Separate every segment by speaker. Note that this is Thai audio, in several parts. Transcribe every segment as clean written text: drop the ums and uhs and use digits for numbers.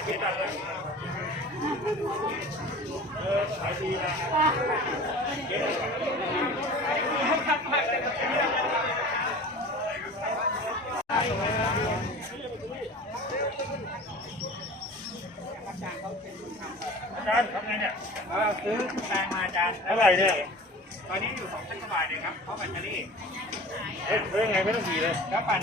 Speaker 1: ขายดีนะอาจารย์ทำไงเนี่ย
Speaker 2: ซื้อแปลงมาอาจารย์
Speaker 1: เท่าไหร่เนี่ย
Speaker 2: ตอนนี้อยู่2,000 กว่าบาทเองครับเพราะแบตเตอรี่
Speaker 1: เฮ้ยไงไม่ต้องขี่เลย
Speaker 2: ก็ปั่น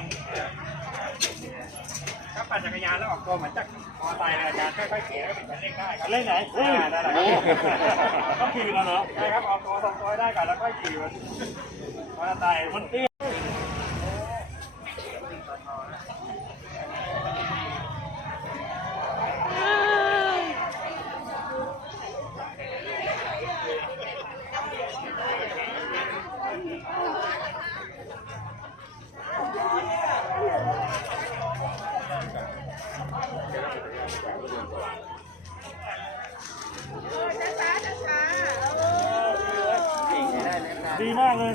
Speaker 2: จักรยานแล้วออกตัวเหมือนจากมอเตอร์ไซค์เลยอาจารย์ค่อยๆขี่แล้วเป็นคันเร่งได้ครับ
Speaker 1: เล่นไหนได้ต้องขี่กันเหรอ
Speaker 2: ใช่ครับเอาตัวทรงตัวได้ก่อนแล้วก็ขี่มอเตอร์ไซค์
Speaker 1: มันเตี้ยดีมากเลย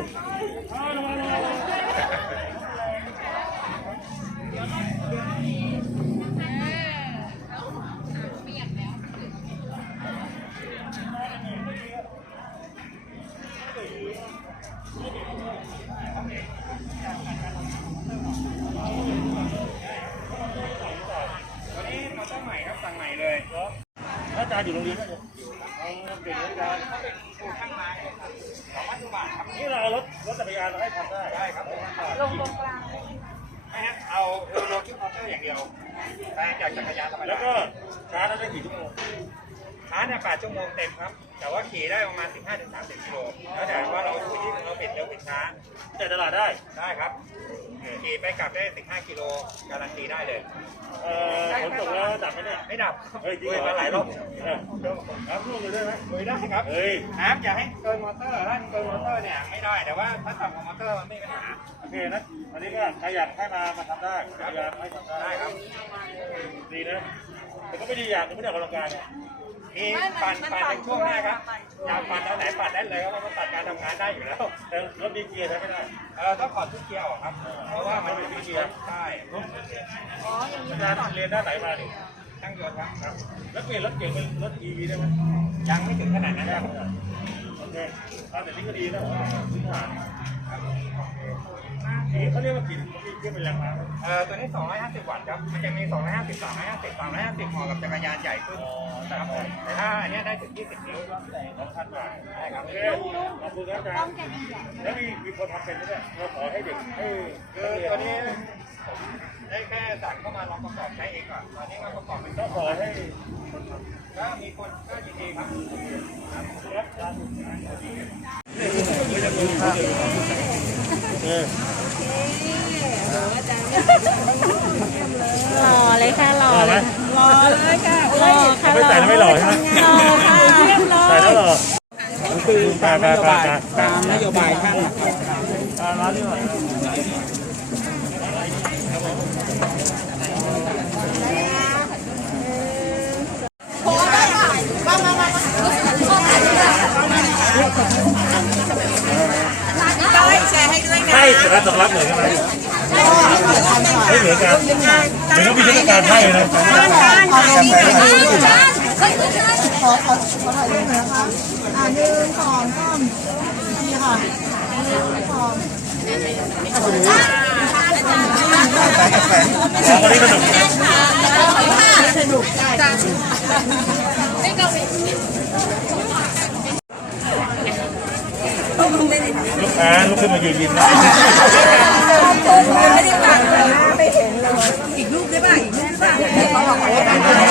Speaker 1: อาจารย์อยู่โรงเรียนไหมเก่งอาจารย์นี่เราเอารถจักรยานมาให้ทำได้
Speaker 2: ครับลงตรงกลางไม่ฮะเอาโลคิปมอเตอร์อย่างเดียวแปลงจากจักรยานธรรมดา
Speaker 1: แล้วก็ชาร์จได้กี่ชั่วโมง
Speaker 2: ชาร์จเนี่ย8 ชั่วโมงเต็มครับแต่ว่าขี่ได้ประมาณ15-30 กิโลแล้วแต่ว่าเราอยู่ที่เราปิดเร็วปิดช้า
Speaker 1: แต่ตลาดได้
Speaker 2: ครับขี่ไปกลับได้15 กิโลการันตีได้เลย
Speaker 1: ฝนตกแล้วดับไหมเนี่ย
Speaker 2: ไม่ดับ
Speaker 1: จริง
Speaker 2: มาหลายรอบ
Speaker 1: ครับร่วมเลยได้ไหม
Speaker 2: ได้ครับอยากให้เกินมอเตอร์ถ้าเกินมอเตอร์เนี่ยไม่ได้แต่ว่าถ้าต่ำกว่ามอเตอร์มันไม่มีปัญหา
Speaker 1: โอเคนะอันนี้ก็ใครอยากให้มาทำได้ใครอยากให้ทำได้
Speaker 2: ครับ
Speaker 1: ดีนะแต่ก็ไม่ดีอย่างนึงไม่ได้ออกกำลังกายเนี่ย
Speaker 2: มีปั่นในช่วงนี้ครับอยากปั่นแล้วไหนปั่นได้เลยครับมันตัดการทำงานได้อยู่แล้ว
Speaker 1: แต่รถดีเกียร์ใช้ไม่ได้
Speaker 2: ต้องขอทุกเกียร์ออกครับเพราะว่ามันเป็นเกียร์ใช่
Speaker 1: อาจารย์เรียนด้านไหนมาดิ
Speaker 2: ช่างยนต์ครับ
Speaker 1: แล้วเปลี่ยนรถเก่งเป็นรถ EV ได้ไหม
Speaker 2: ยังไม่ถึงขนาดนั้นครับ
Speaker 1: โอเคแต่นี่ก็ดีนะพื้นฐานเขาเรียกว่ากี่เครื่องเป็นแรงม้า
Speaker 2: ตัวนี้250 วัตต์ครับมันจะมี250 350เหมาะกับจักรยานใหญ่ขึ้นครับแต่ถ้าอันนี้ได้ถึง20 นิ้ว
Speaker 1: 2,000 บาท
Speaker 2: ใช่ครับ
Speaker 1: ขอบคุณอาจารย์แล้วมีคนทำเป็นไหมเนี่ยเราขอให้เด็ก
Speaker 2: ตัวนี้ผมได้แค่สั่งเข้ามาลองประกอบใช้เองก่อนตอนนี้มาประกอบเป็น
Speaker 1: ก็ขอให้
Speaker 2: ก็มีคนก็ยินดีครับ
Speaker 3: หล่อเลยค่ะหล่อเลย
Speaker 1: หล่อ
Speaker 3: เลยค่ะหล่อค่ะ
Speaker 1: ไม่ใส่แล้วไม่หล่อใช่ไหม
Speaker 3: หล่อค่ะ
Speaker 1: ใส่แล้วหล่อ
Speaker 2: คือตามนโยบายท่าน
Speaker 1: ร้านนี้หน่อยให้แต่ต้องรับเหมือนกันไหมไม่เหมือนกันถึงต้องมีเทศกาลให้นะ
Speaker 4: ขอถ่ายรูปนะคะ1 2 3นี่ค่ะ
Speaker 1: วันนี้สนุกลูกค้าลุกขึ้นมายืนยิ้มนะ
Speaker 4: ไม่ได้ตัดเลยไม่เห็นเลยอีกรูปได้ป่ะอีกรูปได้ป่ะ
Speaker 1: สบาย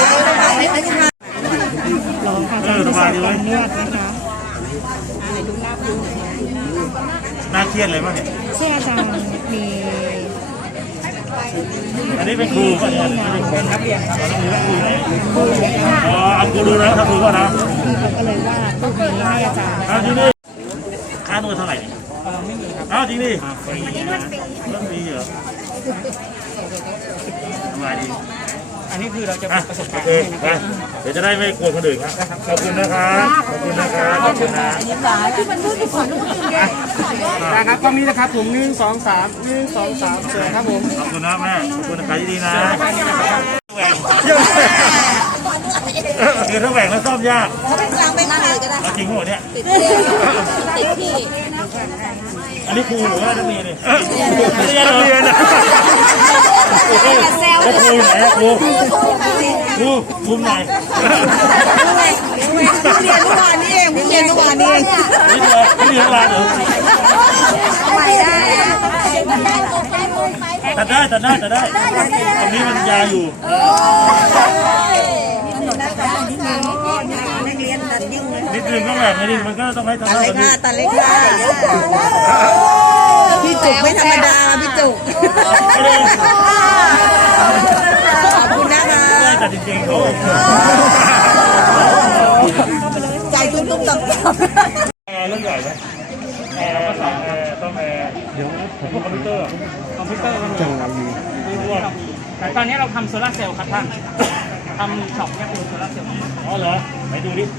Speaker 1: ดีเลยน่าเครียดเลยมั้งเนี่ย
Speaker 3: เชื่ออาจารย์มี
Speaker 1: อันนี้เป็นครูป่ะเนี่ยเป็นนักเรียนครับนักเรียนครูไหนอ๋อเอาครูดูนะถ้าครูก็นะ
Speaker 3: ก็เลยว่าต้องมีให้อาจารย์
Speaker 1: ที่นี่ค่าตัวเท่าไหร่ไม่มีครับอ้าวจริงดิเรื่องดีเหรอสบายดี
Speaker 2: อันนี้คือเราจะประสบการณ์
Speaker 1: เดี๋ยวจะได้ไม่กลัวคนอื่นครับขอบคุณนะครับขอบคุณนะครับขอบคุณนะ
Speaker 4: ที่มันพูดถึงขอลูกคุณด้วย
Speaker 2: นะครับตรงนี้นะครับผม1 2 3 1 2 3เชิญครับผม
Speaker 1: ขอบคุณนะแม่ขอบคุณนะขายดีนะว่งแล้วซ่อมยาก
Speaker 4: ล้างไม่นั่งเลยก็ได้
Speaker 1: จริงหมดเนี่ย
Speaker 4: ติดที่
Speaker 1: อันนี้ครูหรือว่านักเรียนเนี่ยนักเรียนเหรอแล้วครูไหนอะครูไหน
Speaker 4: เรียนเมื่อวานนี้เองเรียนเมื่อวานนี้เอง
Speaker 1: นี่เรียนร้านเหรอ
Speaker 4: ไปได้
Speaker 1: ตัดได้ตรงนี้มันยาอยู่
Speaker 4: นักเรียนตัดยิ่งเลย
Speaker 1: นิดนึงก็แหว่งนิดนึงมันก็ต้องให้ทำ
Speaker 4: ตัดเลยค่ะตัดเลยค่ะพี่จุกไม่ธรรมดาพี่จุกขอบคุณนะคะ
Speaker 1: แต่จริงๆเขา
Speaker 4: ใจตุ้มๆต่ำ
Speaker 1: แอร์เรื่องใหญ่ไหมแอร์ต้องแอร์เดี๋ยวผมคอมพิวเตอร์มันจังไรอยู่
Speaker 5: แต่ตอนนี้เราทำโซลาร์เซลล์ครับท่านทำช็อปเนี่ยคือโซลาร์เซลล์
Speaker 1: อ๋อเหรอไหนดูดิ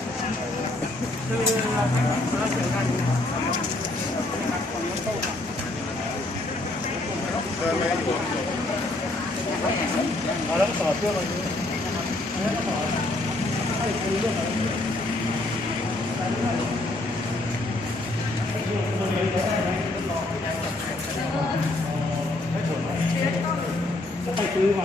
Speaker 1: เอาแล้วต่อเชื่อมตรงนี้ไปซื้อมา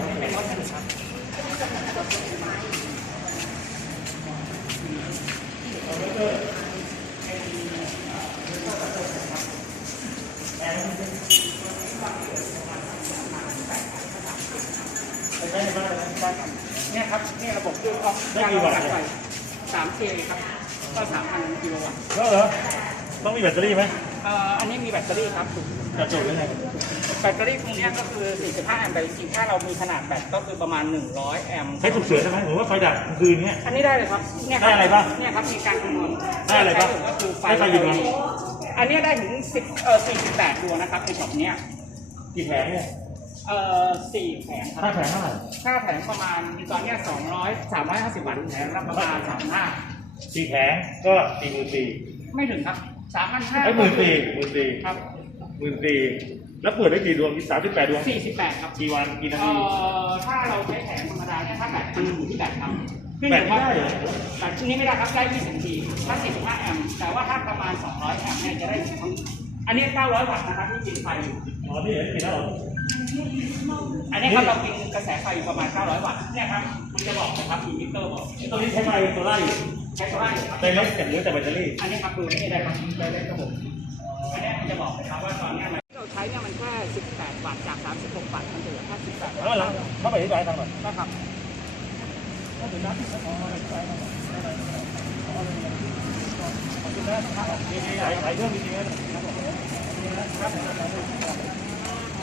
Speaker 5: เนี่ยครับนี่ระบบเครื่องกรองการวัดไฟ 3K ครับก็ 3,000 กิโลวัตต์
Speaker 1: แล้วเหรอต้องมีแบตเตอรี่ไหม
Speaker 5: อันนี้มีแบตเตอรี่ครับ
Speaker 1: จะจบยังไง
Speaker 5: แบตเตอรี่ตรงนี้ก็คือ 45 แอมป์แต่จริงๆถ้าเรามีขนาดแบตก็คือประมาณ 100 แอมป์
Speaker 1: ใช้ฉุกเฉินใช่ไหมหรือว่าไฟดับกลางคืนเนี้ย
Speaker 5: อันนี้ได้เลยครับเนี่ย
Speaker 1: ได้อะไรบ้าง
Speaker 5: เนี่ยครับมีการคำนวณ
Speaker 1: ได้อะไรบ้าง
Speaker 5: ก็คือไฟ
Speaker 1: ได้ไฟกี่ดวง
Speaker 5: อันนี้ได้ถึง48 ดวงนะครับในช็อปเนี้ย
Speaker 1: กี่แผงเนี่ย
Speaker 5: 4 แผงครับ
Speaker 1: ถ้าแผงเท่าไหร่
Speaker 5: ค่าแผงประมาณตอนเนี้ย350 วัตต์แผงละประมาณ 35
Speaker 1: 4 แผงก็44,000
Speaker 5: ไม่ถึงครับ3,500
Speaker 1: ไอ้14,000
Speaker 5: ครับ
Speaker 1: 14,000แล้วเปิดได้กี่ดวง38 ดวง
Speaker 5: 48 ครับ
Speaker 1: กี่วันกี่นาที
Speaker 5: ถ้าเราใช้แผงธรรมดาเนี่ยถ้าแบตมันอยู่ที่แบตครับ
Speaker 1: แบตไม่ได้เหรอ
Speaker 5: แบตชิ้นนี้ไม่ได้ครับได้20 นาทีถ้า45 แอมป์แต่ว่าถ้าประมาณ 200 แอมป์เนี่ยจะได้ถึงอันนี้ 900 วัตต์นะครับที่กินไฟอยู่
Speaker 1: อ๋อนี่เห็นกี่แล้วเหรอ
Speaker 5: อันนี้ครับเรากินกระแสไฟอยู่ประมาณ 900 วัตต์เนี่ยครับมันจะบอกนะครับมีมิเตอร์บอก
Speaker 1: ตรงนี้ใช้ไฟโซล่าร์อยู่
Speaker 5: ใช้โซล่าร์อยู่ครับ
Speaker 1: แต่รถเหลือแต่แบตเตอรี่
Speaker 5: อันนี้ครับดูนี่ได้ครับได้ระบบอันนี้มันจะบอกนะครับว่าตอนนี้เราใช้เนี่ยมันแค่18 วัตต์จาก36 วัตต์มันจะเหลือแค่18 วัต
Speaker 1: แล้ว
Speaker 5: ต์
Speaker 1: หลังเข้าไปที่ไหนทางหน่อย
Speaker 5: นะครับ
Speaker 1: นี่หลายเครื่องจริงๆนะ